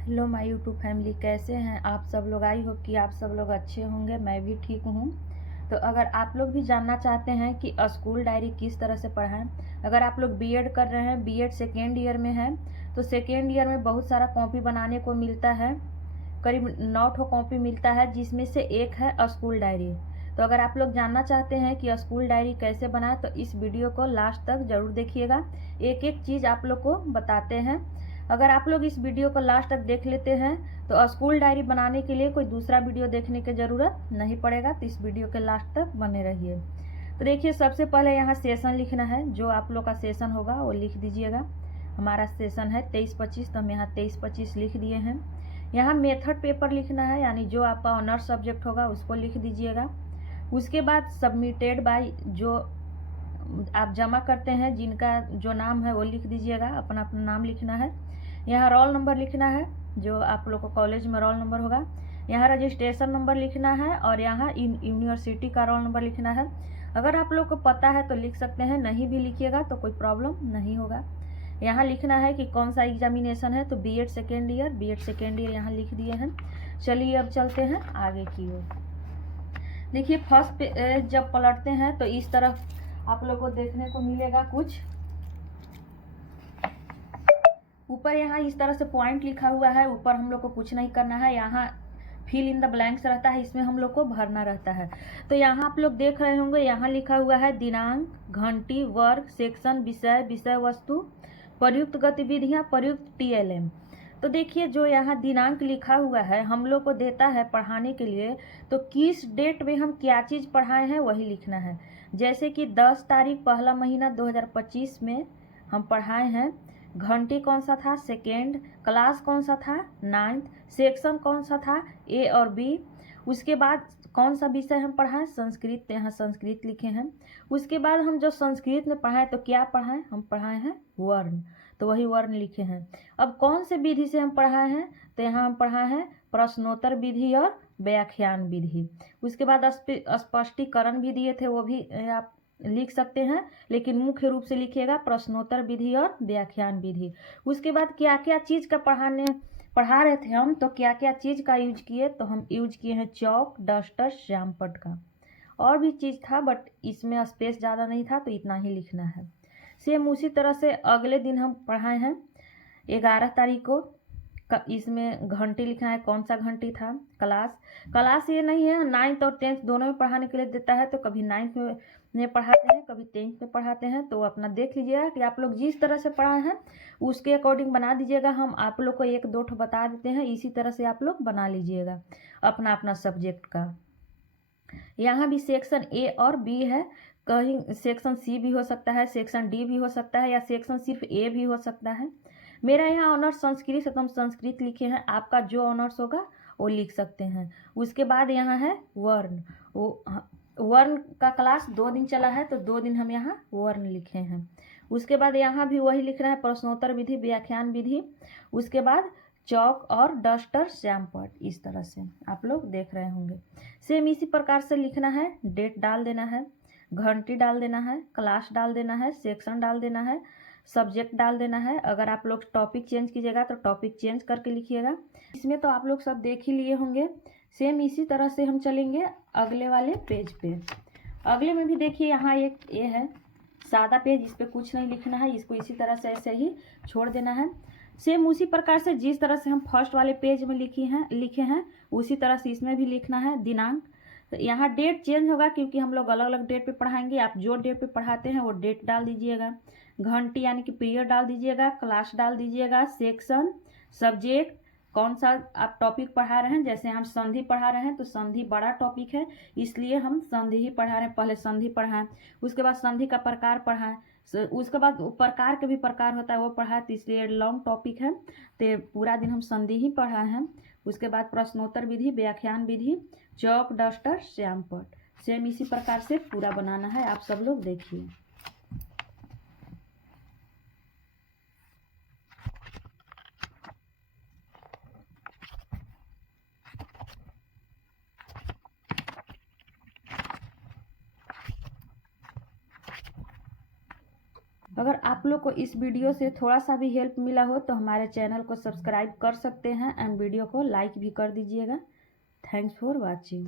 Hello my YouTube family, कैसे हैं आप सब लोग। आई होप कि आप सब लोग अच्छे होंगे। मैं भी ठीक हूँ। तो अगर आप लोग भी जानना चाहते हैं कि स्कूल डायरी किस तरह से पढ़ाएं, अगर आप लोग बीएड कर रहे हैं, बीएड सेकेंड ईयर में है, तो सेकेंड ईयर में बहुत सारा कॉपी बनाने को मिलता है। करीब 9 कॉपी मिलता है, जिसमें से एक है स्कूल डायरी। तो अगर आप लोग जानना चाहते हैं कि स्कूल डायरी कैसे बनाए, तो इस वीडियो को लास्ट तक जरूर देखिएगा। एक एक चीज़ आप लोग को बताते हैं। अगर आप लोग इस वीडियो को लास्ट तक देख लेते हैं तो स्कूल डायरी बनाने के लिए कोई दूसरा वीडियो देखने की ज़रूरत नहीं पड़ेगा। तो इस वीडियो के लास्ट तक बने रहिए। तो देखिए, सबसे पहले यहाँ सेशन लिखना है। जो आप लोग का सेशन होगा वो लिख दीजिएगा। हमारा सेशन है 23-25, तो हम यहाँ 23-25 लिख दिए हैं। यहाँ मेथड पेपर लिखना है, यानी जो आपका ऑनर्स सब्जेक्ट होगा उसको लिख दीजिएगा। उसके बाद सबमिटेड बाय, जो आप जमा करते हैं, जिनका जो नाम है वो लिख दीजिएगा। अपना अपना नाम लिखना है। यहाँ रोल नंबर लिखना है, जो आप लोग को कॉलेज में रोल नंबर होगा। यहाँ रजिस्ट्रेशन नंबर लिखना है, और यहाँ यूनिवर्सिटी का रोल नंबर लिखना है। अगर आप लोग को पता है तो लिख सकते हैं, नहीं भी लिखिएगा तो कोई प्रॉब्लम नहीं होगा। यहाँ लिखना है कि कौन सा एग्जामिनेशन है, तो बीएड सेकेंड ईयर यहाँ लिख दिए हैं। चलिए अब चलते हैं आगे की ओर। देखिए, फर्स्ट पेज जब पलटते हैं तो इस तरफ आप लोग को देखने को मिलेगा कुछ। ऊपर यहाँ इस तरह से पॉइंट लिखा हुआ है। ऊपर हम लोग को कुछ नहीं करना है। यहाँ फिल इन द ब्लैंक्स रहता है, इसमें हम लोग को भरना रहता है। तो यहाँ आप लोग देख रहे होंगे, यहाँ लिखा हुआ है दिनांक, घंटी, वर्ग, सेक्शन, विषय, विषय वस्तु, प्रयुक्त गतिविधियाँ, प्रयुक्त टीएलएम। तो देखिए, जो यहाँ दिनांक लिखा हुआ है हम लोग को देता है पढ़ाने के लिए, तो किस डेट में हम क्या चीज़ पढ़ाए हैं वही लिखना है। जैसे कि 10 तारीख पहला महीना 2025 में हम पढ़ाए हैं। घंटी कौन सा था, सेकेंड। क्लास कौन सा था, 9th। सेक्शन कौन सा था, ए और बी। उसके बाद कौन सा विषय हम पढ़ाएं, संस्कृत, तो यहाँ संस्कृत लिखे हैं। उसके बाद हम जो संस्कृत में पढ़ाएं तो क्या पढ़ाएं, हम पढ़ाए हैं वर्ण, तो वही वर्ण लिखे हैं। अब कौन से विधि से हम पढ़ाए हैं, तो यहाँ हम पढ़ाए हैं प्रश्नोत्तर विधि और व्याख्यान विधि। उसके बाद स्पष्टीकरण भी दिए थे, वो भी आप लिख सकते हैं, लेकिन मुख्य रूप से लिखिएगा प्रश्नोत्तर विधि और व्याख्यान विधि। उसके बाद क्या क्या चीज़ का पढ़ा रहे थे हम, तो क्या क्या चीज़ का यूज किए, तो हम यूज किए हैं चौक, डस्टर, श्यामपट्ट का। और भी चीज़ था बट इसमें स्पेस ज़्यादा नहीं था, तो इतना ही लिखना है। सेम उसी तरह से अगले दिन हम पढ़ाए हैं 11 तारीख को। इसमें घंटी लिखना है, कौन सा घंटी था। क्लास ये नहीं है, 9th और 10th दोनों में पढ़ाने के लिए देता है। तो कभी 9th में पढ़ाते हैं, कभी 10th में पढ़ाते हैं। तो अपना देख लीजिएगा कि आप लोग जिस तरह से पढ़ाए हैं उसके अकॉर्डिंग बना दीजिएगा। हम आप लोग को 1-2 बता देते हैं, इसी तरह से आप लोग बना लीजिएगा अपना अपना सब्जेक्ट का। यहाँ भी सेक्शन ए और बी है, कहीं सेक्शन सी भी हो सकता है, सेक्शन डी भी हो सकता है, या सेक्शन सिर्फ ए भी हो सकता है। मेरा यहाँ ऑनर्स संस्कृत है तो हम संस्कृत लिखे हैं। आपका जो ऑनर्स होगा वो लिख सकते हैं। उसके बाद यहाँ है वर्ण। वर्ण का क्लास 2 दिन चला है, तो 2 दिन हम यहाँ वर्ण लिखे हैं। उसके बाद यहाँ भी वही लिख रहे हैं, प्रश्नोत्तर विधि, व्याख्यान विधि। उसके बाद चौक और डस्टर, श्यामपट्ट, इस तरह से आप लोग देख रहे होंगे। सेम इसी प्रकार से लिखना है। डेट डाल देना है, घंटी डाल देना है, क्लास डाल देना है, सेक्शन डाल देना है, सब्जेक्ट डाल देना है। अगर आप लोग टॉपिक चेंज कीजिएगा तो टॉपिक चेंज करके लिखिएगा। इसमें तो आप लोग सब देख ही लिए होंगे। सेम इसी तरह से हम चलेंगे अगले वाले पेज पे। अगले में भी देखिए, यहाँ एक ये है सादा पेज, इस पर कुछ नहीं लिखना है, इसको इसी तरह से ऐसे ही छोड़ देना है। सेम उसी प्रकार से जिस तरह से हम फर्स्ट वाले पेज में लिखे हैं उसी तरह से इसमें भी लिखना है दिनांक। तो यहाँ डेट चेंज होगा क्योंकि हम लोग अलग अलग डेट पे पढ़ाएंगे। आप जो डेट पे पढ़ाते हैं वो डेट डाल दीजिएगा। घंटी यानी कि पीरियड डाल दीजिएगा, क्लास डाल दीजिएगा, सेक्शन, सब्जेक्ट, कौन सा आप टॉपिक पढ़ा रहे हैं। जैसे हम संधि पढ़ा रहे हैं तो संधि बड़ा टॉपिक है, इसलिए हम संधि ही पढ़ा रहे हैं। पहले संधि पढ़ाएं, उसके बाद संधि का प्रकार पढ़ाएं, उसके बाद प्रकार के भी प्रकार होता है वो पढ़ाएं, तो इसलिए लॉन्ग टॉपिक है। तो पूरा दिन हम संधि ही पढ़ाए हैं। उसके बाद प्रश्नोत्तर विधि, व्याख्यान विधि, चौक, डस्टर, श्यामपट्ट। सेम इसी प्रकार से पूरा बनाना है। आप सब लोग देखिए। अगर आप लोग को इस वीडियो से थोड़ा सा भी हेल्प मिला हो तो हमारे चैनल को सब्सक्राइब कर सकते हैं एंड वीडियो को लाइक भी कर दीजिएगा। Thanks for watching.